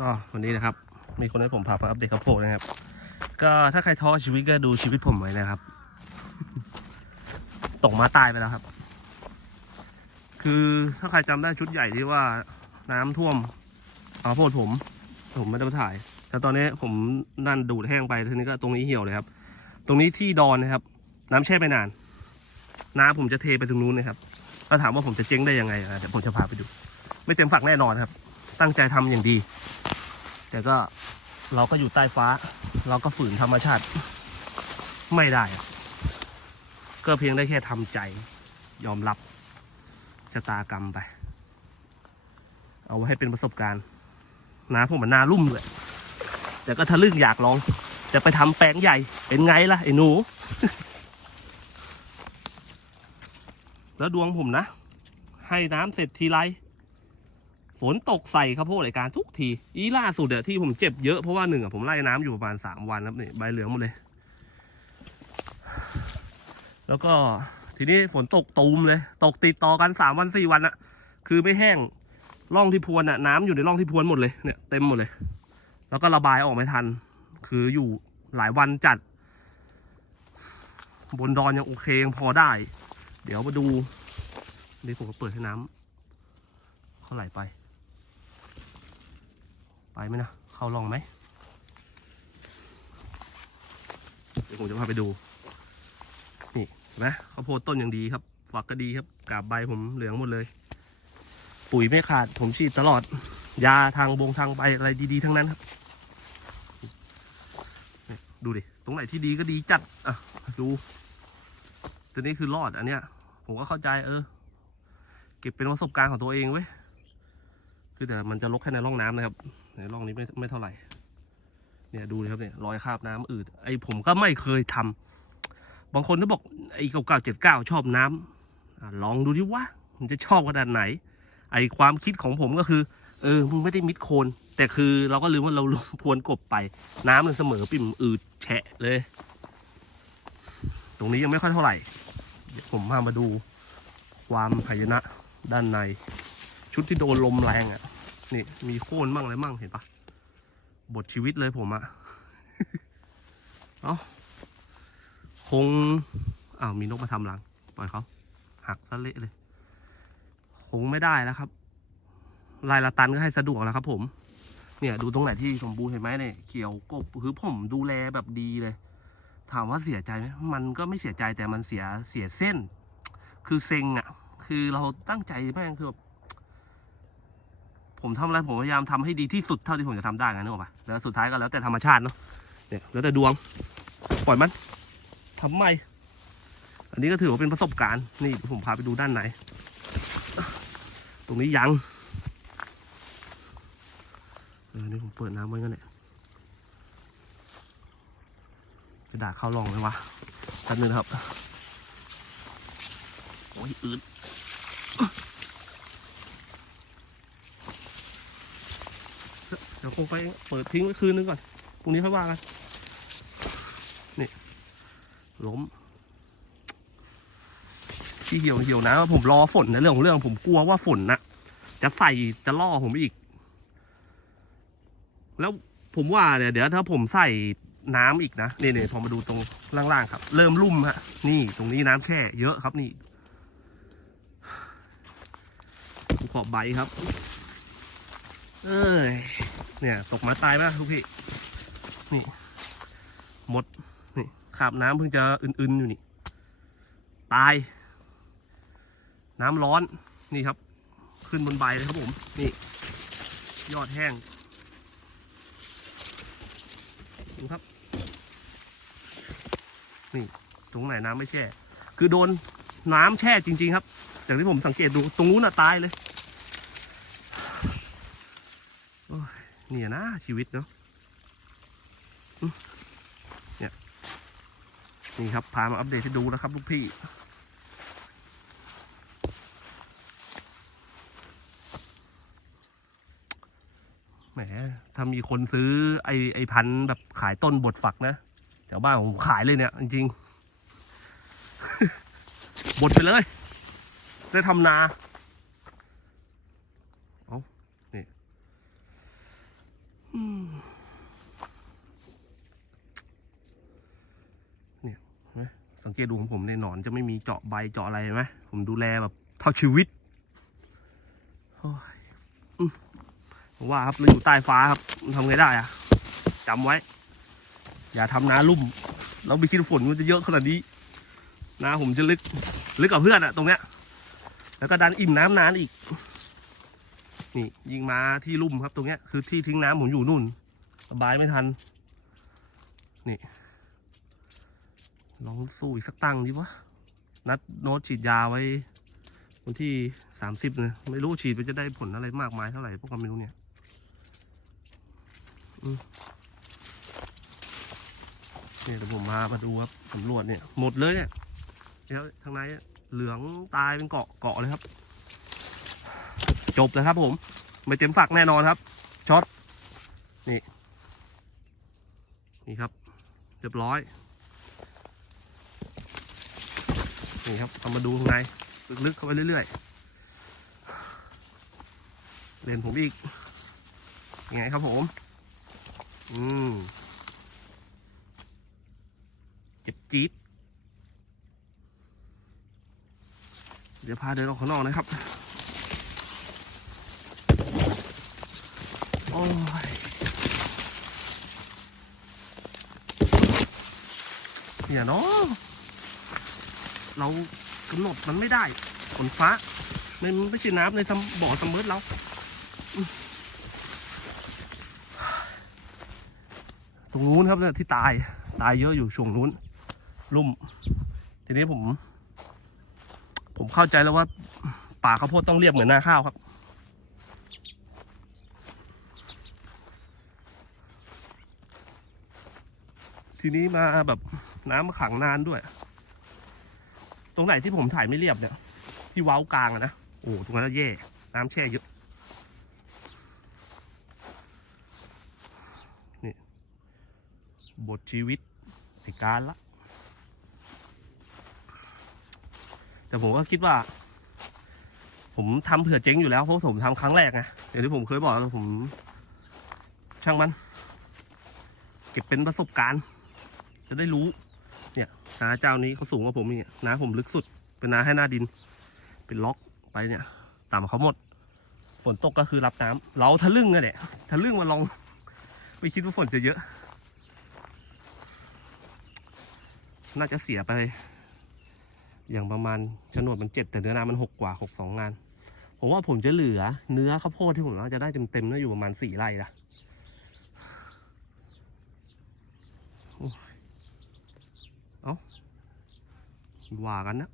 ก็วันนี้นะครับ มีคนให้ผมพาไปอัปเดตข้าวโพดนะครับ ก็ถ้าใครท้อชีวิตก็ดูชีวิตผมไว้นะครับ ตกมาตายไปแล้วครับ คือถ้าใครจำได้ชุดใหญ่ที่ว่าน้ำท่วมข้าวโพดผม ผมไม่ได้มาถ่าย แต่ตอนนี้ผมนั่นดูดแห้งไปทีนี้ก็ตรงนี้เหี่ยวเลยครับ ตรงนี้ที่ดอนนะครับ น้ำแช่ไปนาน น้ำผมจะเทไปตรงนู้นนะครับก็ถามว่าผมจะเจ๊งได้ยังไงเดี๋ยวผมจะพาไปดู ไม่เต็มฝักแน่นอนครับ ตั้งใจทำอย่างดี แต่ก็เราก็อยู่ใต้ฟ้า เราก็ฝืนธรรมชาติ ไม่ได้ ก็เพียงได้แค่ทำใจ ยอมรับชะตากรรมไป เอาไว้ให้เป็นประสบการณ์นาผมมันนาลุ่มเลย แต่ก็ทะลึ่งอยากลอง จะไปทำแปลงใหญ่เป็นไงล่ะไอ้หนู แล้วดวงผมนะ ให้น้ำเสร็จทีไร ฝนตกใส่ข้าวโพดรายการทุกที อีล่าสุดอะที่ผมเจ็บเยอะ เพราะว่าหนึ่งอะผมไล่น้ำอยู่ประมาณสามวันครับนี่ใบเหลืองหมดเลย แล้วก็ทีนี้ฝนตกตูมเลย ตกติดต่อกันสามวันสี่วันอะคือไม่แห้งร่องที่พวนอะน้ำอยู่ในร่องที่พวนหมดเลยเนี่ยเต็มหมดเลย แล้วก็ระบายออกไม่ทัน คืออยู่หลายวันจัด บนดอนยังโอเคยังพอได้ เดี๋ยวมาดูนี่ผมก็เปิดให้น้ำเขาไหลไป ไปไหมนะ เข้าลองไหม เดี๋ยวผมจะพาไปดู นี่เห็นไหมข้าวโพดต้นอย่างดีครับ ฝักก็ดีครับ กาบใบผมเหลืองหมดเลย ปุ๋ยไม่ขาด ผมฉีดตลอด ยาทางบงทางใบอะไรดีๆ ทั้งนั้นครับ ดูดิ ตรงไหนที่ดีก็ดีจัด อะ ดูตัวนี้คือรอดอันเนี้ย ผมก็เข้าใจเออ เก็บเป็นประสบการณ์ของตัวเองเว้ยคือแต่มันจะลกแค่ในร่องน้ำนะครับ ในร่องนี้ไม่ไม่เท่าไหร่ เนี่ยดูเลยครับเนี่ยรอยคราบน้ำอืดไอผมก็ไม่เคยทำบางคนก็บอกไอ้เก่าๆเจ็ดเก้าชอบน้ำอลองดูที่ว่ามันจะชอบขนาดไหน ไอความคิดของผมก็คือ เออมึงไม่ได้มิดโคน แต่คือเราก็ลืมว่าเราลงพรวนกบไป น้ำมันเสมอปิ่มอืดแฉะเลย ตรงนี้ยังไม่ค่อยเท่าไหร่เดี๋ยวผมพามาดูความหายนะด้านใน ชุดที่โดนลมแรงอะ นี่มีโค่นมั่งอะไรมั่งเห็นปะบทชีวิตเลยผมอะเอาคงอ้าวมีนกมาทำรัง ปล่อยเขาหักซะเละเลย คงไม่ได้แล้วครับ ลายละตันก็ให้สะดวกแล้วครับ ผม เนี่ยดูตรงไหนที่สมบูรณ์เห็นไหมเนี่ยเขียวกบคือผมดูแลแบบดีเลย ถามว่าเสียใจไหมมันก็ไม่เสียใจแต่มันเสียเสียเส้น คือเซ็งอะ คือเราตั้งใจแม่งคือแบบ ผมทำอะไรผมพยายามทำให้ดีที่สุดเท่าที่ผมจะทำได้ไงนึกออกปะแล้วสุดท้ายก็แล้วแต่ธรรมชาติเนาะเนี่ยแล้วแต่ดวงปล่อยมันทำไม่อันนี้ก็ถือว่าเป็นประสบการณ์นี่ผมพาไปดูด้านไหน ตรงนี้ยังเออนี่ผมเปิดน้ำไว้กันเนี่ยกระดาษเข้าลองเลยวะแป๊บนึงครับโอ้ยอืด เดี๋ยวคงไปเปิดทิ้งไว้คืนนึงก่อนพรุ่งนี้ค่อยว่ากันนี่ล้มที่เหี่ยวเหี่ยวนะผมรอฝนในะเรื่องของเรื่อง ผมกลัวว่าฝนนะจะใส่จะล่อผมอีก แล้วผมว่าเนี่ยเดี๋ยวถ้าผมใส่น้ำอีกนะนี่เนี่ยพอมาดูตรงล่างๆครับ เริ่มลุ่มฮะนี่ตรงนี้น้ำแช่ เยอะครับนี่ขอบใบครับ เอ้ย เนี่ย ตกมาตายไหมทุกพี่ นี่ หมด นี่ขาบน้ำเพิ่งจะอึนๆอยู่นี่ ตาย น้ำร้อน นี่ครับ ขึ้นบนใบเลยครับผม นี่ ยอดแห้ง ดูครับ นี่ ตรงไหนน้ำไม่แช่ คือโดนน้ำแช่จริง ๆ ครับ จากที่ผมสังเกตดู ตรงนู้นน่ะตายเลย เนี่ยนะชีวิตเนาะเนี่ยนี่ครับพามาอัปเดตให้ดูนะครับลูกพี่ แหมถ้ามีคนซื้อไอไอพันธุ์แบบขายต้นบดฝักนะแถวบ้านผมขายเลยเนี่ย จริงๆบดไปเลย ได้ทำนา เนี่ยนะสังเกตดูของผมในหนอนจะไม่มีเจาะใบเจาะอะไรไหมผมดูแลแบบเท่าชีวิตผมว่าครับเราอยู่ใต้ฟ้าครับทำไงได้อะจำไว้ อย่าทำนาลุ่มเราไปคิดฝนมันจะเยอะขนาดนี้นาผมจะลึก ลึกกับเพื่อนอะตรงเนี้ย แล้วก็ดันอิ่มน้ำนานอีก นี่ยิงมาที่ลุ่มครับตรงเนี้ยคือที่ทิ้งน้ำผมอยู่นู่นสบายไม่ทัน นี่ลองสู้อีกสักตั้งดีวะนัดโน้ตฉีดยาไว้วันที่สามสิบนะไม่รู้ฉีดไปจะได้ผลอะไรมากมายเท่าไหร่พวกกันไม่รู้เนี่ยอืมเนี่ยเดี๋ยวผมมามาดูครับสำรวจเนี่ย หมดเลยเนี่ยแล้วทางในเหลืองตายเป็นเกาะเกาะเลยครับ จบเลยครับ ผมไม่เต็มฝักแน่นอนครับช็อตนี่นี่ครับเรียบร้อยนี่ครับเอามาดูข้างในลึกๆเข้าไปเรื่อยๆเล่นผมอีกยังไงครับผม อืมเจ็บจี๊ดเดี๋ยวพาเดินออกข้างนอกนะครับ โอ้ย เนี่ยเนาะเรากำหนดมันไม่ได้ฝนฟ้ามันไม่ใช่น้ำในสมบ่อสมมติเราตรงนู้นครับเนี่ยที่ตายตายเยอะอยู่ช่วงนู้น ลุ่ม ทีนี้ผม ผมเข้าใจแล้วว่าป่าข้าวโพดต้องเรียบเหมือนหน้าข้าวครับ ทีนี้มาแบบน้ำมาขังนานด้วย ตรงไหนที่ผมถ่ายไม่เรียบเนี่ย ที่เว้ากลางนะ โอ้ตรงนั้นแย่ น้ำแช่เยอะ นี่ บทชีวิตในการละ แต่ผมก็คิดว่า ผมทำเผื่อเจ๊งอยู่แล้ว เพราะผมทำครั้งแรกไงอย่างที่ผมเคยบอกผม ช่างมัน เก็บเป็นประสบการณ์ จะได้รู้ เนี่ยนาเจ้านี้เขาสูงกว่าผมนี่นาผมลึกสุด เป็นนาให้หน้าดิน เป็นล็อกไปเนี่ยต่ำเขาหมด ฝนตกก็คือรับน้ำเราทะลึ่งอะเนี่ยทะลึ่งมาลอง ไม่คิดว่าฝนจะเยอะ น่าจะเสียไป อย่างประมาณโฉนดมันเจ็ดแต่เนื้อนามันหกกว่าหกสองงาน ผมว่าผมจะเหลือเนื้อข้าวโพดที่ผมน่าจะได้เต็มๆน่าอยู่ประมาณสี่ไร่ละ เอ้าว่ากันนะ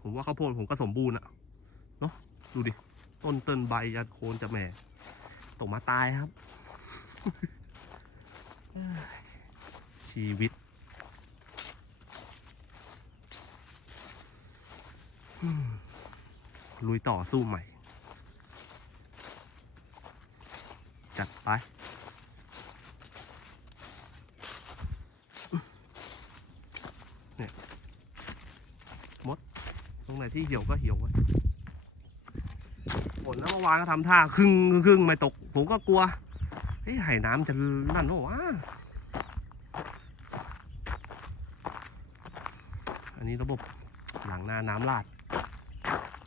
ผมว่าข้าวโพดผมก็สมบูรณ์อะเนาะดูดิ ต้นเตินใบยันโคนจะแหม่ตกมาตายครับ ชีวิตอืม ลุยต่อสู้ใหม่ จัดไป เนี่ยมด ตรงไหนที่เหี่ยวก็เหี่ยวไว้ฝนแล้วเมื่อวานก็ทำท่าครึ่งครึ่งไม่ตก ผมก็กลัว เฮ้ยไหน้ำจะนั่นหรอวะอันนี้ระบบหลังหน้าน้ำลาด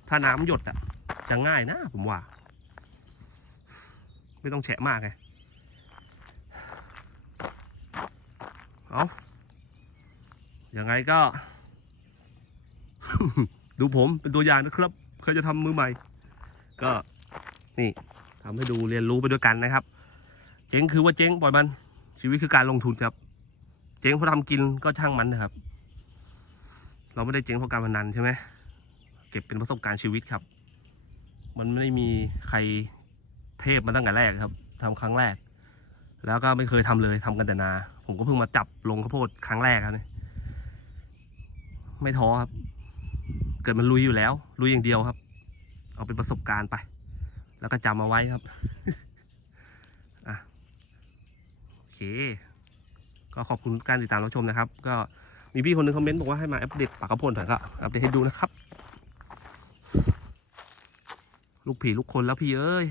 ถ้าน้ำหยดอะ จะง่ายนะผมว่า ไม่ต้องแฉะมากไง เอายังไงก็ ดูผมเป็นตัวอย่างนะครับ เคยจะทำมือใหม่ ก็นี่ทำให้ดูเรียนรู้ไปด้วยกันนะครับ เจ๊งคือว่าเจ๊งปล่อยมัน ชีวิตคือการลงทุนครับ เจ๊งเพราะทำกินก็ช่างมันนะครับ เราไม่ได้เจ๊งเพราะการพนันใช่ไหม เก็บเป็นประสบการณ์ชีวิตครับ มันไม่มีใครเทพมาตั้งแต่แรกครับทำครั้งแรก แล้วก็ไม่เคยทำเลยทำกันแต่นา ผมก็เพิ่งมาจับลงข้าวโพดครั้งแรกครับไม่ท้อครับ เกิดมันลุยอยู่แล้วลุยอย่างเดียวครับ เอาเป็นประสบการณ์ไป แล้วก็จำเอาไว้ครับอะโอเค ก็ขอบคุณการติดตามรับชมนะครับ ก็มีพี่คนหนึงคอมเมนต์บอกว่าให้มาอัปเดตปากกระพลหน่อยก็อัปเดตให้ดูนะครับ ลูกผีลูกคนแล้วพี่เอ้ย